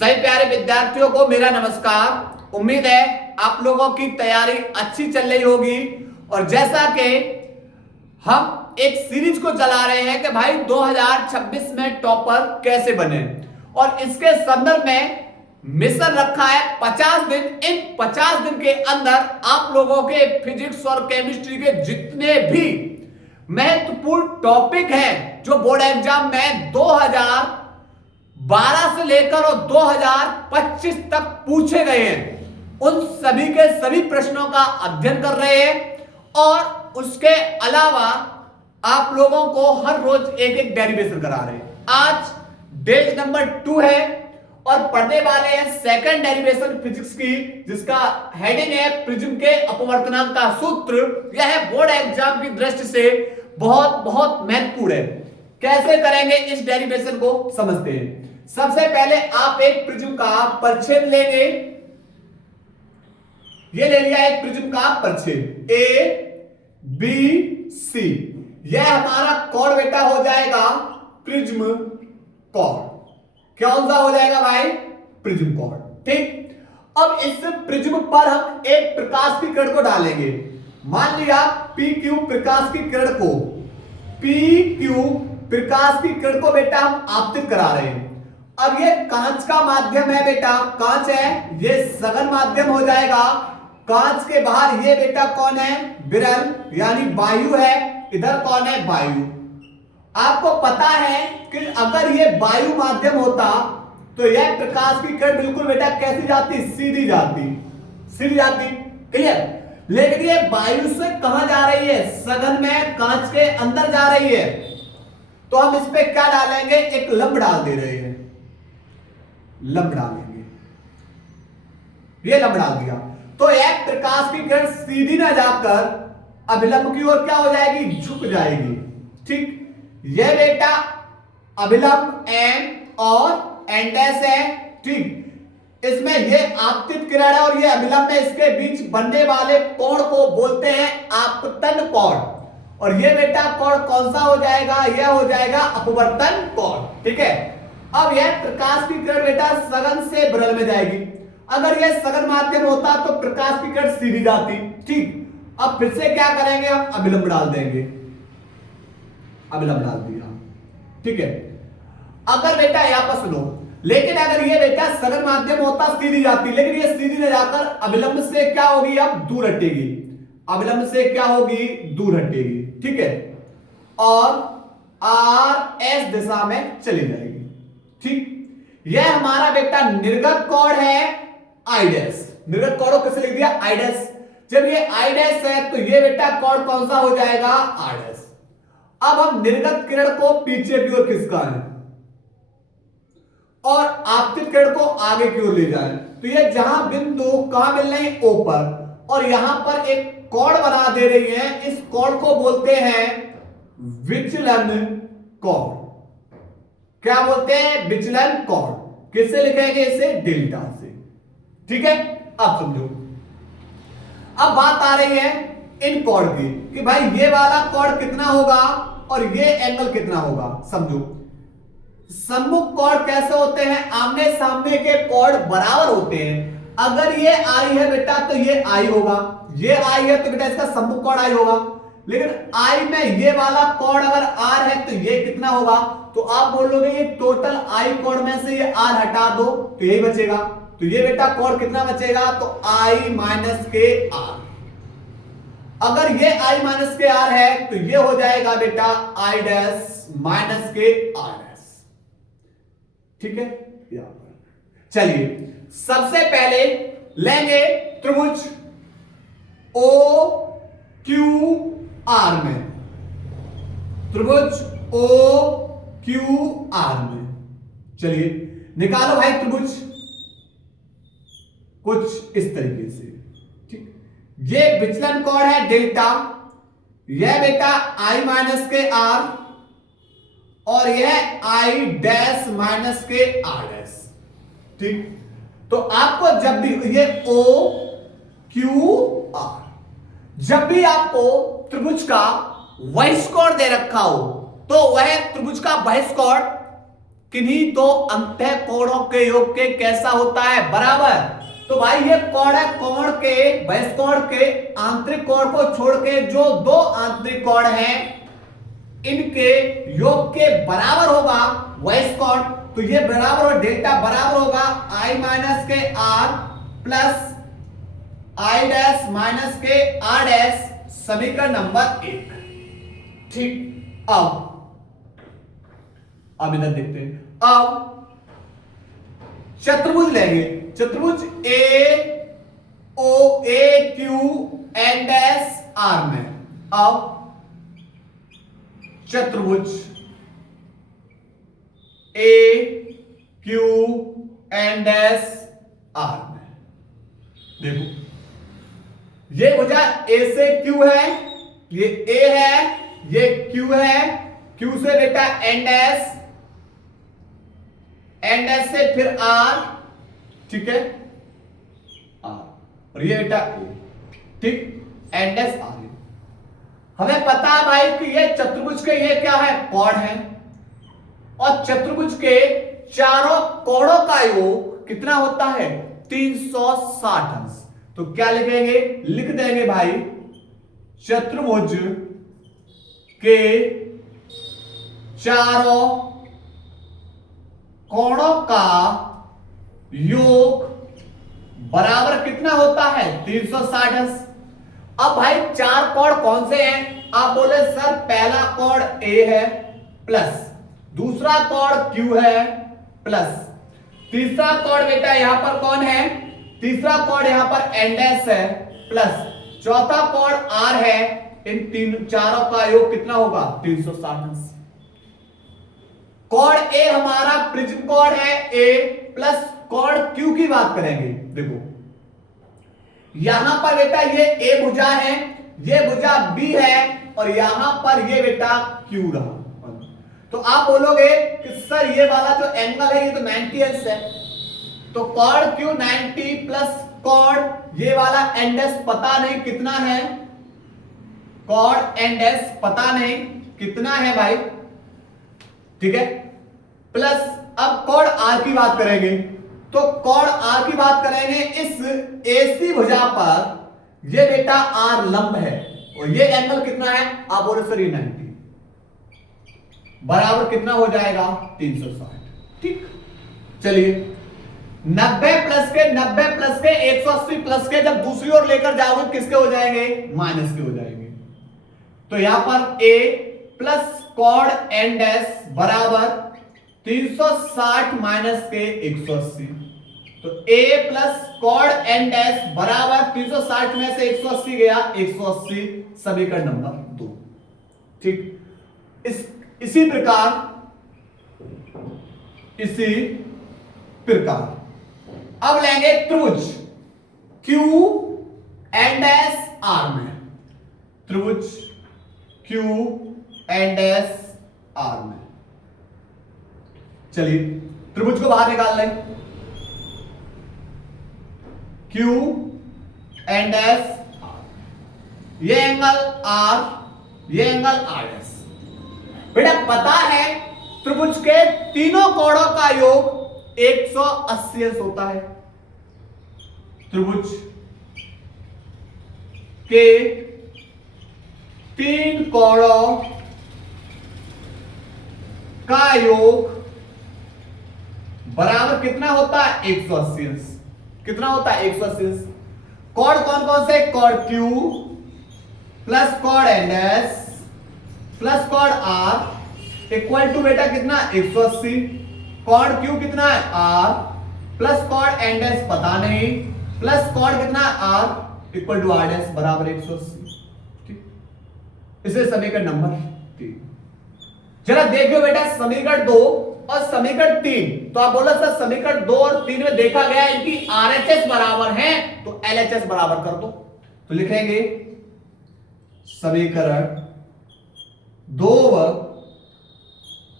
सभी प्यारे विद्यार्थियों को मेरा नमस्कार। उम्मीद है आप लोगों की तैयारी अच्छी चल रही होगी। और जैसा कि हम एक सीरीज को चला रहे हैं कि भाई 2026 में टॉपर कैसे बने, और इसके संदर्भ में मिशन रखा है 50 दिन। इन 50 दिन के अंदर आप लोगों के फिजिक्स और केमिस्ट्री के जितने भी महत्वपूर्ण टॉपिक हैं जो बोर्ड एग्जाम में 2012 से लेकर और 2025 तक पूछे गए हैं, उन सभी के सभी प्रश्नों का अध्ययन कर रहे हैं। और उसके अलावा आप लोगों को हर रोज एक एक डेरिवेशन करा रहे हैं। आज डे नंबर 2 है और पढ़ने वाले हैं सेकंड डेरिवेशन फिजिक्स की, जिसका हेडिंग है प्रिज्म के अपवर्तनांक का सूत्र। यह बोर्ड एग्जाम की दृष्टि से बहुत बहुत महत्वपूर्ण है। कैसे करेंगे इस डेरिवेशन को समझते हैं। सबसे पहले आप एक प्रिज्म का परिच्छेद लेंगे। ये ले लिया एक प्रिज्म का परिच्छेद ए बी सी। यह हमारा कॉर्ड बेटा हो जाएगा प्रिज्म कॉर्ड। कौन सा हो जाएगा भाई? प्रिज्म कॉर्ड। ठीक, अब इस प्रिज्म पर हम एक प्रकाश की किरण को डालेंगे। मान लिया पी क्यू प्रकाश की किरण को, पी क्यू प्रकाश की किरण को बेटा हम आपतित करा रहे हैं। अब ये कांच का माध्यम है बेटा, कांच है, ये सघन माध्यम हो जाएगा। कांच के बाहर ये बेटा कौन है? विरल यानी वायु है। इधर कौन है? वायु। आपको पता है कि अगर ये वायु माध्यम होता तो यह प्रकाश की किरण बिल्कुल बेटा कैसी जाती? सीधी जाती, सीधी जाती। क्लियर? लेकिन ये वायु से कहां जा रही है? सघन में कांच के अंदर जा रही है। तो हम इस पे क्या डालेंगे? एक लंब डाल दे रहे हैं, लंब डालेंगे। ये लंब डाल दिया तो यह प्रकाश की किरण सीधी ना जाकर अभिलंब की ओर क्या हो जाएगी? झुक जाएगी। ठीक, यह बेटा अभिलंब एन और एन डैश है। ठीक, इसमें यह आपतित किरण है और यह अभिलंब है। इसके बीच बनने वाले कोण को बोलते हैं आपतन कोण। और यह बेटा कोण कौन सा हो जाएगा? यह हो जाएगा अपवर्तन कोण। ठीक है, अब यह प्रकाश की किरण बेटा सघन से विरल में जाएगी। अगर यह सघन माध्यम होता तो प्रकाश की किरण सीधी जाती। ठीक, अब फिर से क्या करेंगे? हम अभिलंब डाल देंगे, अभिलंब डाल दिया। ठीक है, अगर बेटा यहां पर सुनो, लेकिन अगर ये बेटा सघन माध्यम होता सीधी जाती, लेकिन ये सीधी न जाकर अभिलंब से क्या होगी? अब दूर हटेगी। अभिलंब से क्या होगी? दूर हटेगी। ठीक है, और आर एस दिशा में चली जाएगी। ठीक, यह हमारा बेटा निर्गत कोण है आई डैश। निर्गत कोण को किसे लिख दिया? I dash. जब ये आई डैश है तो ये बेटा कोण कौन सा हो जाएगा? R dash. अब हम निर्गत किरण को पीछे की ओर खिसकाएं और आपतित किरण को आगे की ओर ले जाएं, तो ये जहां बिंदु कहां मिल रहे हैं? ओ पर, और यहां पर एक कोण बना दे रही है। इस कोण को बोलते हैं विचलन कोण। क्या बोलते हैं? विचलन कोण। किससे लिखेंगे इसे? डेल्टा से। ठीक है, अब समझो। अब बात आ रही है इन कोण की कि भाई ये वाला कोण कितना होगा और ये एंगल कितना होगा। समझो, सम्मुख कोण कैसे होते हैं? आमने सामने के कोण बराबर होते हैं। अगर ये आई है बेटा तो ये आई होगा, ये आई है तो बेटा इसका सम्मुख कोण आई होगा। लेकिन आई में ये वाला कोण अगर आर है तो ये कितना होगा? तो आप बोलोगे ये टोटल आई कोण में से ये आर हटा दो तो यही बचेगा। तो ये बेटा कोण कितना बचेगा? तो आई माइनस के आर। अगर ये आई माइनस के आर है तो ये हो जाएगा बेटा आई डैश माइनस के आर डैश। ठीक है, यहां पर चलिए सबसे पहले लेंगे त्रिभुज ओ क्यू आर में, त्रिभुज ओ क्यू आर में। चलिए निकालो भाई त्रिभुज कुछ इस तरीके से। ठीक, ये विचलन कोण है डेल्टा, यह बेटा आई माइनस के आर और यह आई डैश माइनस के आर डैश। ठीक, तो आपको जब भी ये ओ क्यू आर, जब भी आपको त्रिभुज का बहिष्कोण दे रखा हो तो वह त्रिभुज का बहिष्कोण किन्हीं दो अंतः कोणों के योग के कैसा होता है, बराबर। तो भाई ये कोण है, कोण के बहिष्ठ कोण के आंतरिक कोण को छोड़ के जो दो आंतरिक कोण हैं इनके योग के बराबर होगा बहिष्ठ कोण। तो ये बराबर और डेल्टा बराबर होगा आई माइनस के R plus I dash minus के आर डैश, समीकरण नंबर 1। ठीक, अब इधर देखते हैं। अब चतुर्भुज लेंगे, चतुर्भुज ए ओ ए क्यू एन डैश आर में। अब चतुर्भुज ए क्यू एन डैश आर में देखो, ये भुजा ए से क्यू है, ये ए है, ये क्यू है, क्यू से बेटा एन डैश, एन डैश से फिर आर, ठीक है, आर, और ये बेटा ए, ठीक, एन डैश आर। हमें पता है भाई कि ये चतुर्भुज के ये क्या है, कोण है, और चतुर्भुज के चारों कोणों का योग कितना होता है, 360 अंश। तो क्या लिखेंगे, लिख देंगे भाई चतुर्भुज के चारों कोणों का योग बराबर कितना होता है, 360 अंश। अब भाई चार कोण कौन से हैं, आप बोले सर पहला कोण ए है प्लस दूसरा कोण क्यू है प्लस तीसरा कोण बेटा यहां पर कौन है, तीसरा कोण यहां पर एन डैश है प्लस चौथा कोण आर है। इन तीन चारों का योग कितना होगा, 360 अंश। कोण ए हमारा प्रिज्म कोण है ए प्लस कोण क्यू की बात करेंगे। देखो यहां पर बेटा ये ए भुजा है, ये भुजा बी है, और यहां पर ये बेटा क्यू रहा। तो आप बोलोगे कि सर ये वाला जो एंगल है ये तो 90 अंश है, तो कोण क्यू 90 प्लस कोण ये वाला एन डैश पता नहीं कितना है, कोण एन डैश पता नहीं कितना है भाई, ठीक है, प्लस अब कोण आर की बात करेंगे। तो कोण आर की बात करेंगे, इस एसी भुजा पर ये बेटा आर लंब है और ये एंगल कितना है, आप बोले सर ये 90 बराबर कितना हो जाएगा, 360। ठीक, चलिए 90 प्लस के 90 प्लस के 180 प्लस के जब दूसरी ओर लेकर जाओगे किसके हो जाएंगे, माइनस के हो जाएंगे। तो यहां पर a प्लस कोण एन डैश बराबर 360 माइनस के 180। तो a प्लस कोण एन डैश बराबर 360 में से 180 गया 180, समीकरण नंबर 2। ठीक, इसी प्रकार अब लेंगे त्रिभुज Q एन डैश R में, त्रिभुज Q एन डैश R में। चलिए त्रिभुज को बाहर निकाल लें, Q एन डैश R, ये एंगल R, ये एंगल R डैश। बेटा पता है त्रिभुज के तीनों कोणों का योग 180 अंश होता है। त्रिभुज के तीन कोणों का योग बराबर कितना होता है, 180 अंश। कितना होता है, 180 अंश। कोण कौन कौन से, कोण Q प्लस कोण एन डैश प्लस कोण R इक्वल टू बेटा कितना, 180। कोण Q कितना है, R प्लस कोण एन डैश पता नहीं प्लस कोण कितना R equal to R dash बराबर 180। ठीक, इसे समीकरण नंबर 3। जरा देखियो बेटा समीकरण 2 और समीकरण 3। तो आप बोलो सर समीकरण 2 और 3 में देखा गया इनकी RHS बराबर है, तो LHS बराबर कर दो। तो लिखेंगे समीकरण 2 व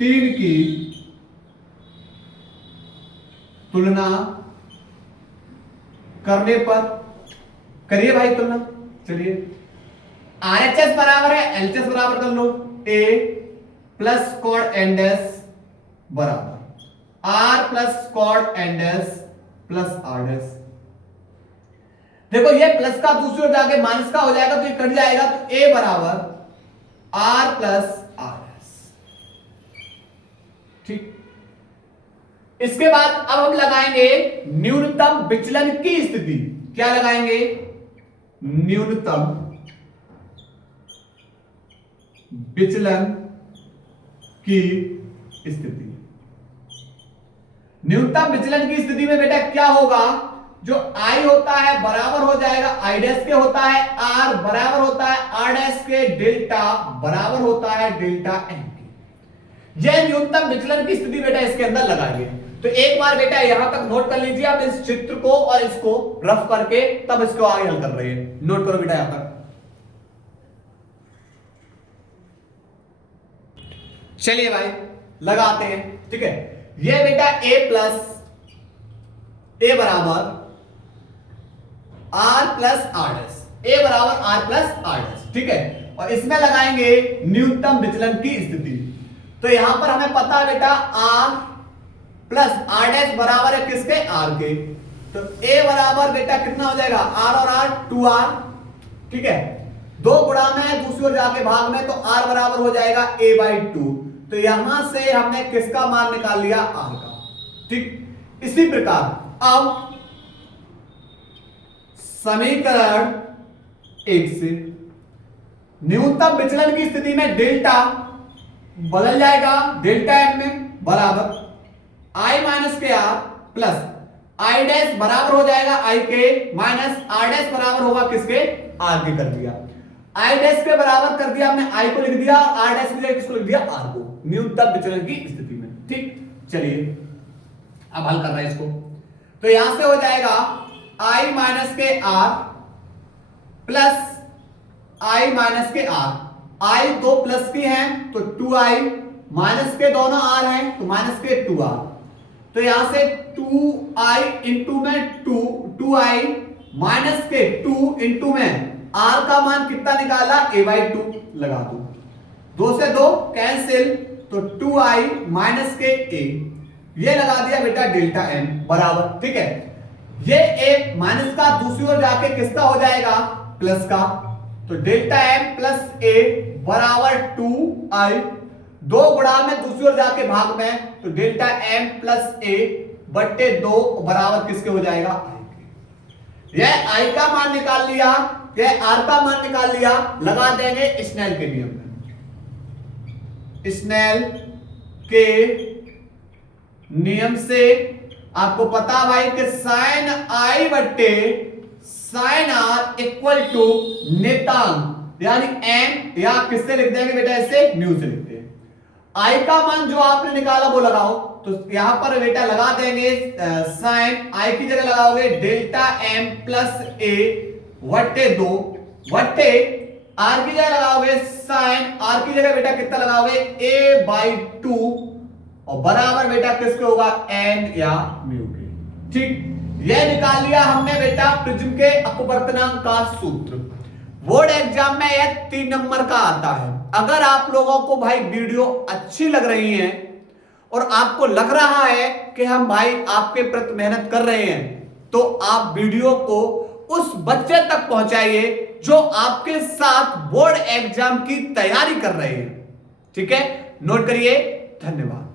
3 की तुलना करने पर, करिए भाई तुलना। चलिए RHS बराबर है, LHS बराबर कर लो, A प्लस कोण एन डैश बराबर आर प्लस कॉड N dash plus R dash. देखो ये प्लस का दूसरी ओर जाके माइनस का हो जाएगा तो ये कट जाएगा, तो ए बराबर आर प्लस आर डैश। ठीक, इसके बाद अब हम लगाएंगे न्यूनतम विचलन की स्थिति। क्या लगाएंगे? न्यूनतम विचलन की स्थिति। न्यूनतम विचलन की स्थिति में बेटा क्या होगा? जो आई होता है बराबर हो जाएगा आई डैश के होता है आर बराबर होता है आर डैश के, डेल्टा बराबर होता है डेल्टा एन के। यह न्यूनतम विचलन की स्थिति बेटा इसके अंदर लगाएंगे। तो एक बार बेटा यहां तक नोट कर लीजिए आप इस चित्र को और इसको रफ करके, तब इसको आगे हल कर रहे हैं। नोट करो बेटा यहां तक। चलिए भाई लगाते हैं। ठीक है, ये बेटा ए बराबर आर प्लस आर डैश, ए बराबर आर प्लस आर डैश। ठीक है, और इसमें लगाएंगे न्यूनतम विचलन की स्थिति। तो यहां पर हमें पता है बेटा आर प्लस आर डैश बराबर है किसके? आर के। तो ए बराबर बेटा कितना हो जाएगा? आर और आर 2r। ठीक है, दो गुणा में दूसरी ओर जाके भाग में, तो आर बराबर हो जाएगा a/2। तो यहां से हमने किसका मान निकाल लिया? आर का। ठीक, इसी प्रकार अब समीकरण 1 से न्यूनतम विचलन की स्थिति में डेल्टा बदल जाएगा डेल्टा एम में, बराबर आई माइनस के आर प्लस आई डैश बराबर हो जाएगा आई के माइनस आर डैश बराबर होगा किसके? आर के। कर दिया आई डैश के बराबर कर दिया हमने, आई को लिख दिया, आर डैश की जगह किसको लिख दिया? आर को, न्यूनतम विचलन की स्थिति में। ठीक, चलिए अब हल कर रहे हैं इसको। तो यहां से हो जाएगा आई माइनस के आर प्लस आई माइनस के आर। आई दो प्लस की है तो 2i, माइनस के दोनों आर हैं तो माइनस के 2r। तो यहां से 2i इंटू में 2i माइनस के 2 इंटू में r का मान कितना निकाला? a/2 लगा दो, 2 से 2 कैंसिल, तो 2i माइनस के a, ये लगा दिया बेटा डेल्टा n बराबर। ठीक है, ये एक माइनस का दूसरी ओर जाके किसका हो जाएगा? प्लस का। तो डेल्टा m प्लस a बराबर 2i, दो गुणा में दूसरी ओर जाके भाग में, तो डेल्टा m प्लस a बट्टे 2 बराबर किसके हो जाएगा? i के। यह i का मान निकाल लिया, यह r का मान निकाल लिया, लगा देंगे स्नेल के नियम में। स्नेल के नियम से आपको पता भाई कि साइन आई बट्टे साइन आर इक्वल टू नियतांक यानी m, या किससे लिख देंगे बेटा? ऐसे म्यू से लिखते हैं। आई का मान जो आपने निकाला वो लगाओ, तो यहां पर बेटा लगा देंगे साइन आई की जगह लगाओगे डेल्टा m प्लस a बट्टे 2 बट्टे आर की जगह लगाओगे साइन आर की जगह बेटा कितना लगाओगे? a/2 और बराबर बेटा किसके होगा? n या म्यू के। ठीक, यह निकाल लिया हमने बेटा प्रिज्म के अपवर्तनांक का सूत्र। बोर्ड एग्जाम में यह 3 नंबर का आता है। अगर आप लोगों को भाई वीडियो अच्छी लग रही है और आपको लग रहा है कि हम भाई आपके प्रति मेहनत कर रहे हैं, तो आप वीडियो को उस बच्चे तक पहुंचाइए जो आपके साथ बोर्ड एग्जाम की तैयारी कर रहे हैं। ठीक है, नोट करिए। धन्यवाद।